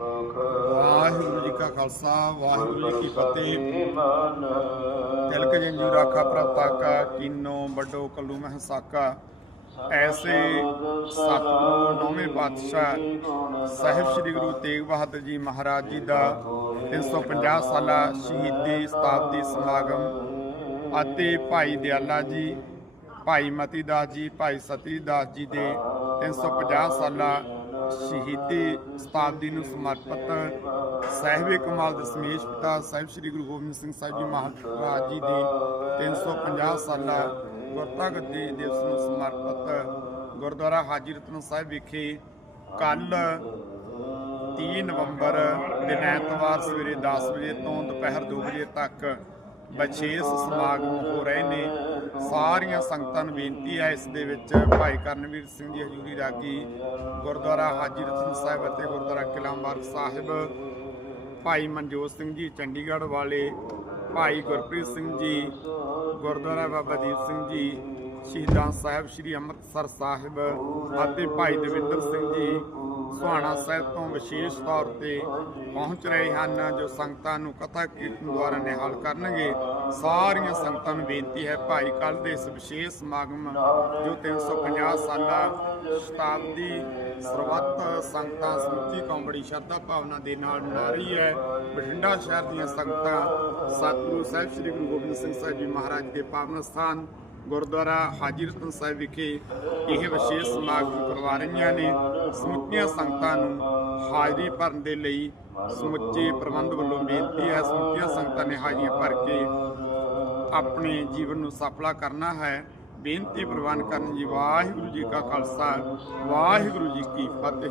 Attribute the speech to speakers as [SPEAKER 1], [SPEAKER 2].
[SPEAKER 1] ਵਾਹਿਗੁਰੂ ਜੀ ਕਾ ਖਾਲਸਾ, ਵਾਹਿਗੁਰੂ ਜੀ ਕੀ ਫਤਿਹ। ਤਿਲਕ ਜੰਜੂ ਰਾਖਾ ਪ੍ਰਤਾਕਾ ਕਿਨੋ ਵੱਡੋ ਕੱਲੂ ਮਹਿ ਸਾਕਾ। ਐਸੇ ਸਤਿਗੁਰੂ ਨੌਵੇਂ ਪਾਤਸ਼ਾਹ, ਸਾਹਿਬ ਸ੍ਰੀ ਗੁਰੂ ਤੇਗ ਬਹਾਦਰ ਜੀ ਮਹਾਰਾਜ ਜੀ ਦਾ 350 ਸਾਲਾ ਸ਼ਹੀਦੀ ਸ਼ਤਾਬਦੀ ਸਮਾਗਮ ਅਤੇ ਭਾਈ ਦਿਆਲਾ ਜੀ, ਭਾਈ ਮਤੀ ਦਾਸ ਜੀ, ਭਾਈ ਸਤੀ ਦਾਸ ਜੀ ਦੇ 350 ਸਾਲਾ ਸ਼ਹੀਦੀ ਸ਼ਤਾਬਦੀ ਨੂੰ ਸਮਰਪਿਤ ਸਾਹਿਬੇ ਕਮਾਲ ਦਸ਼ਮੇਸ਼ ਪਿਤਾ ਸਾਹਿਬ ਸ੍ਰੀ ਗੁਰੂ ਗੋਬਿੰਦ ਸਿੰਘ ਸਾਹਿਬ ਜੀ ਮਹਾਰਾਜ ਜੀ ਦੇ 350 ਸਾਲਾ ਗੁਰਤਾ ਗੱਦੀ ਦਿਵਸ ਨੂੰ ਸਮਰਪਿਤ ਗੁਰਦੁਆਰਾ ਹਾਜੀ ਰਤਨ ਸਾਹਿਬ ਵਿਖੇ ਕੱਲ 30 ਨਵੰਬਰ ਦਿਨ ਐਤਵਾਰ ਸਵੇਰੇ 10 ਵਜੇ ਤੋਂ ਦੁਪਹਿਰ 2 ਵਜੇ ਤੱਕ ਵਿਸ਼ੇਸ਼ ਸਮਾਗਮ ਹੋ ਰਹੇ ਨੇ। ਸਾਰੀਆਂ ਸੰਗਤਾਂ ਨੂੰ ਬੇਨਤੀ ਹੈ ਇਸ ਦੇ ਵਿੱਚ ਭਾਈ ਕਰਨਵੀਰ ਸਿੰਘ ਜੀ, ਹਜੂਰੀ ਰਾਗੀ ਗੁਰਦੁਆਰਾ ਹਾਜੀ ਰਤਨ ਸਾਹਿਬ ਅਤੇ ਗੁਰਦੁਆਰਾ ਕਿਲਾ ਮੁਬਾਰਕ ਸਾਹਿਬ, ਭਾਈ ਮਨਜੋਤ ਸਿੰਘ ਜੀ, ਚੰਡੀਗੜ੍ਹ ਵਾਲੇ ਭਾਈ ਗੁਰਪ੍ਰੀਤ ਸਿੰਘ ਜੀ, ਗੁਰਦੁਆਰਾ ਬਾਬਾ ਦੀਪ ਸਿੰਘ ਜੀ ਸ਼ਹੀਦਾਂ ਸਾਹਿਬ ਸ੍ਰੀ ਅੰਮ੍ਰਿਤਸਰ ਸਾਹਿਬ ਅਤੇ ਭਾਈ ਦਵਿੰਦਰ ਸਿੰਘ ਜੀ ਸੁਹਾਣਾ ਸਾਹਿਬ ਤੋਂ ਵਿਸ਼ੇਸ਼ ਤੌਰ ਤੇ ਪਹੁੰਚ ਰਹੇ ਹਨ, ਜੋ ਸੰਗਤਾਂ ਨੂੰ ਕਥਾ ਕੀਰਤਨ ਦੁਆਰਾ ਨਿਹਾਲ ਕਰਨਗੇ। ਸਾਰੀਆਂ ਸੰਗਤਾਂ ਨੂੰ ਬੇਨਤੀ ਹੈ, ਭਾਈ ਕੱਲ ਦੇ ਇਸ ਵਿਸ਼ੇਸ਼ ਸਮਾਗਮ, ਜੋ 350 ਸਾਲਾ ਸ਼ਤਾਬਦੀ ਸਰਬੱਤ ਸੰਗਤਾਂ ਸਮੁੱਚੀ ਕੌਮ ਬੜੀ ਸ਼ਰਧਾ ਭਾਵਨਾ ਦੇ ਨਾਲ ਮਨਾ ਰਹੀ ਹੈ, ਬਠਿੰਡਾ ਸ਼ਹਿਰ ਦੀਆਂ ਸੰਗਤਾਂ ਸਤਿਗੁਰੂ ਸਾਹਿਬ, ਸ੍ਰੀ ਗੁਰੂ ਗੋਬਿੰਦ ਸਿੰਘ ਸਾਹਿਬ ਜੀ ਮਹਾਰਾਜ ਦੇ ਪਾਵਨ ਸਥਾਨ ਗੁਰਦੁਆਰਾ ਹਾਜੀ ਰਤਨ ਸਾਹਿਬ ਵਿਖੇ ਇਹ ਵਿਸ਼ੇਸ਼ ਸਮਾਗਮ ਕਰਵਾ ਰਹੀਆਂ ਨੇ। ਸਮੁੱਚੀਆਂ ਸੰਗਤਾਂ ਨੂੰ ਹਾਜ਼ਰੀ ਭਰਨ ਦੇ ਲਈ ਸਮੁੱਚੇ ਪ੍ਰਬੰਧ ਵੱਲੋਂ ਬੇਨਤੀ ਹੈ, ਸਮੁੱਚੀਆਂ ਸੰਗਤਾਂ ਨੇ ਹਾਜ਼ਰੀਆਂ ਭਰ ਕੇ ਆਪਣੇ ਜੀਵਨ ਨੂੰ ਸਫਲਾ ਕਰਨਾ ਹੈ। ਬੇਨਤੀ ਪ੍ਰਵਾਨ ਕਰਨ ਜੀ, ਵਾਹਿਗੁਰੂ ਜੀ ਕਾ ਖਾਲਸਾ, ਵਾਹਿਗੁਰੂ ਜੀ ਕੀ ਫਤਿਹ।